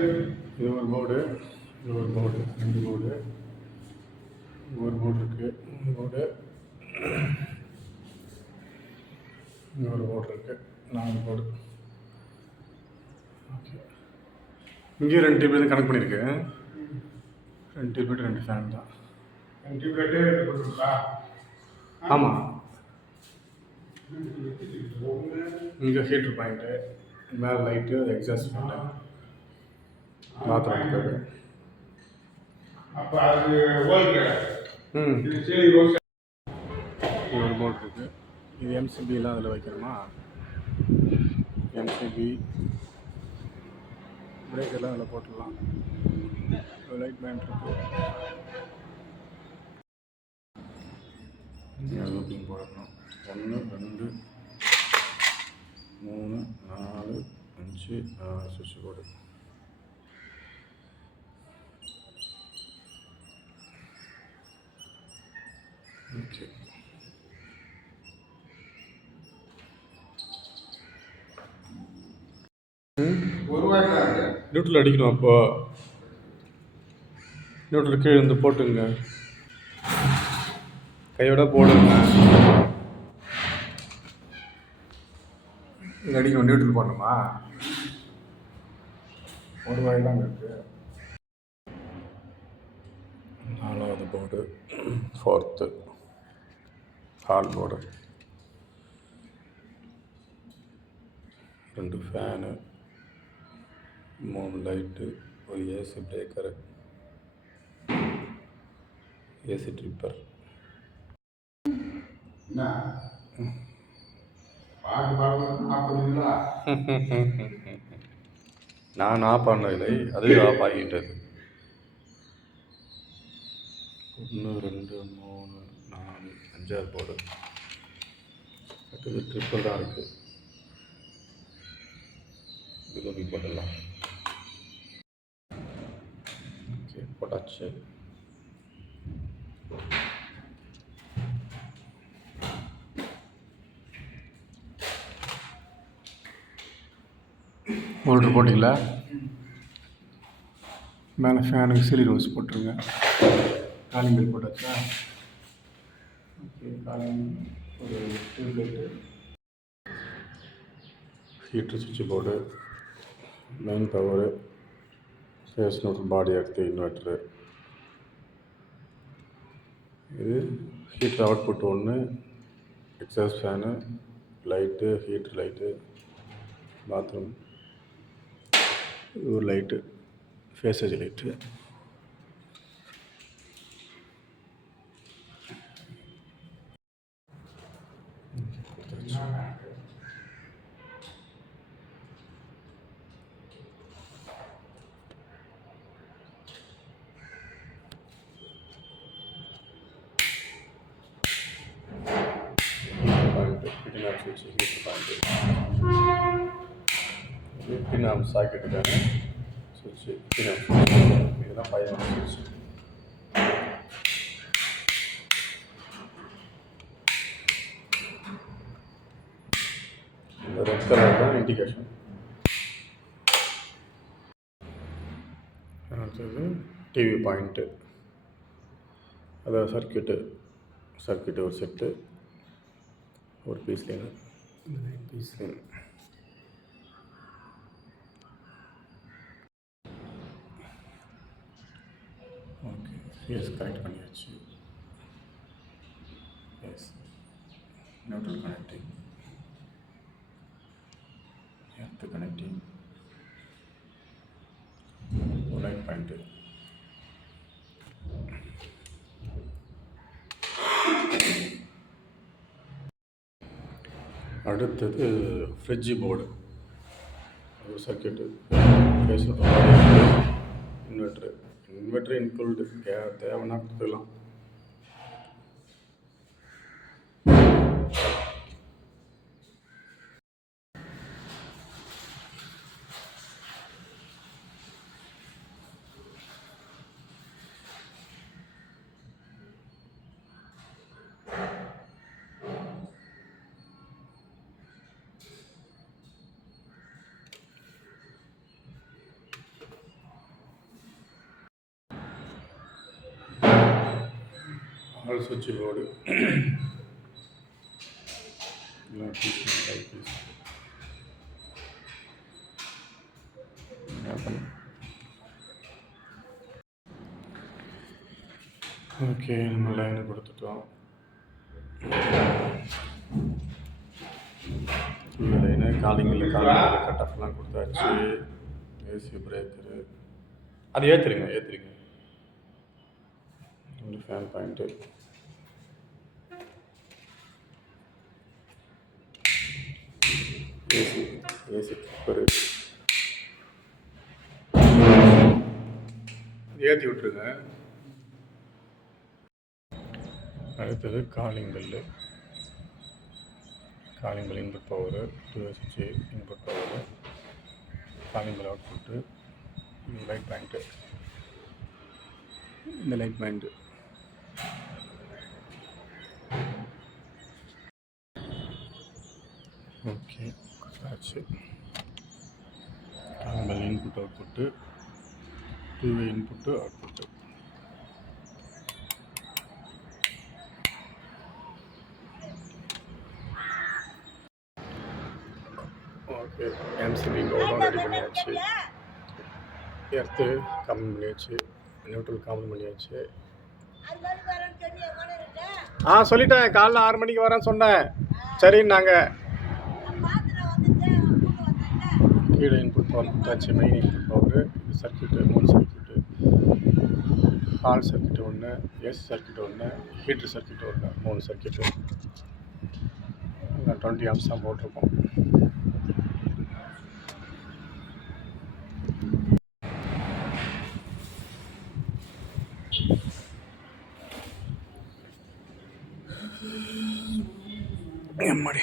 இது ஒரு போர்டு இது ஒரு போர்டு ரெண்டு போர்டு ஒரு போர்டு இருக்குது இந்த போர்டு இன்னொரு போர்டு இருக்குது நாலு போர்டு ஓகே இங்கேயும் ரெண்டு டியூப் கனெக்ட் பண்ணியிருக்கு. ரெண்டு டியூப் ரெண்டு ஃபேன் தான். டியூப்லைட்டே போட்டுருக்கா ஆமாம் இங்கே ஹீட்ரு பாயிண்ட்டு மேலே லைட்டு எக்ஸாஸ்ட் ஃபேனு பாத்ரூம் அப்போ அது ம். ஒரு போர்டு இருக்குது இது எம்சிபிலாம் அதில் வைக்கணுமா? எம்சிபி பிரேக் எல்லாம் அதில் போட்டுடலாம். லைட் பேண்ட் இருக்குது லூப்பிங் போடணும். ஒன்று ரெண்டு மூணு நாலு அஞ்சு ஆறு சுவிட்ச் போர்டு ஓகே ஒரு நியூட்ரல் அடிக்கணும் அப்போ. நியூட்ரல் கீழே இருந்து போட்டுங்க. கையோட போடுங்க. அடிக்கணும் நியூட்ரல் போடணுமா? ஒரு வாய் தான் இருக்குது போர்டு ஃபோர்த்து ஹால் போர்டு ரெண்டு ஃபேனு மூணு லைட்டு ஒரு ஏசி பிரேக்கரு ஏசி ட்ரிப்பர் நான் ஆஃப் பண்ணவில்லை அதுவே ஆஃப் ஆகிவிட்டது ஒன்று ரெண்டு மூணு நாலு அஞ்சாறு போடு அடுத்தது ட்ரிப்பிள் தான் இருக்குது இதுல போட்டுடலாம் ஓகே போட்டாச்சு. மோட்ரு போட்டிங்களா மேலே ஃபேனுக்கு சிலி ரோஸ் போட்டுருங்க. காலிங் பில் போட்டாச்சா? ஓகே காலிங் ஒரு டியூப்லைட்டு ஹீட்ரு சுவிட்ச் board main power phase note body அடுத்து இன்வெர்ட்ரு இது ஹீட்டர் அவுட்புட் ஒன்று exhaust fan light heater light bathroom ஒரு light passage light heater point பிடினாப் சுவிட்ச் ஹீட்டர் பாயிண்ட்டு இது பின்னாம் சாக்கெட்டுக்கான சுவிட்சு பின்னாம் சுவிட்ச் இதெல்லாம் பயணம் சுவிட்ச் இந்த ரெட் கலர் தான் இண்டிகேஷன் அடுத்தது டிவி பாயிண்ட்டு அதாவது சர்க்கியூட்டு சர்க்கியூட் ஒரு செட்டு ஒரு fuse line fuse okay yes connect பண்ணியாச்சு. Yes neutral connecting earth connecting light point அடுத்தது ஃப்ரிட்ஜு போர்டு ஒரு சர்க்கியூட்டு இன்வெர்ட்ரு இன்வெர்ட்ரு இன்க்ளூடு கே தேவைன்னா கொடுத்துக்கலாம். அது சுவிட்ச் போர்டு ஓகே நம்ம லைனை கொடுத்துட்டோம். லைனு காலிங்கில் காலிங்கில் கட் ஆஃப்லாம் கொடுத்தாச்சு. ஏசி பிரேக்கரு அது ஏற்றுருங்க ஏற்றுருங்க இந்த fan point AC AC cooker ஏற்றி விட்ருங்க அடுத்தது calling bell calling bell input power to S H input power calling bell output light point இந்த லைட் பாயிண்ட்டு ஓகே ஆச்சு calling bell input output two way input output okay MCB போர்டும் ready பண்ணியாச்சு. Earth common பண்ணியாச்சு. Neutral common பண்ணியாச்சு. ஆ சொல்லிட்டேன். காலைல ஆறு மணிக்கு வரேன்னு சொன்னேன். சரின்னாங்க. கீழே இன்புட் பவர் கொடுத்தாச்சு மெயின் இன்புட் பவரு சர்க்கியூட்டு மூணு சர்க்கியூட்டு ஹால் சர்க்கியூட் ஒன்று ஏசி சர்க்கியூட் ஒன்று ஹீட்ரு சர்க்கியூட் ஒன்று மூணு சர்க்கியூட்டு டுவெண்ட்டி ஆம்ஸ் தான் போட்டிருக்கோம். எம்மாடி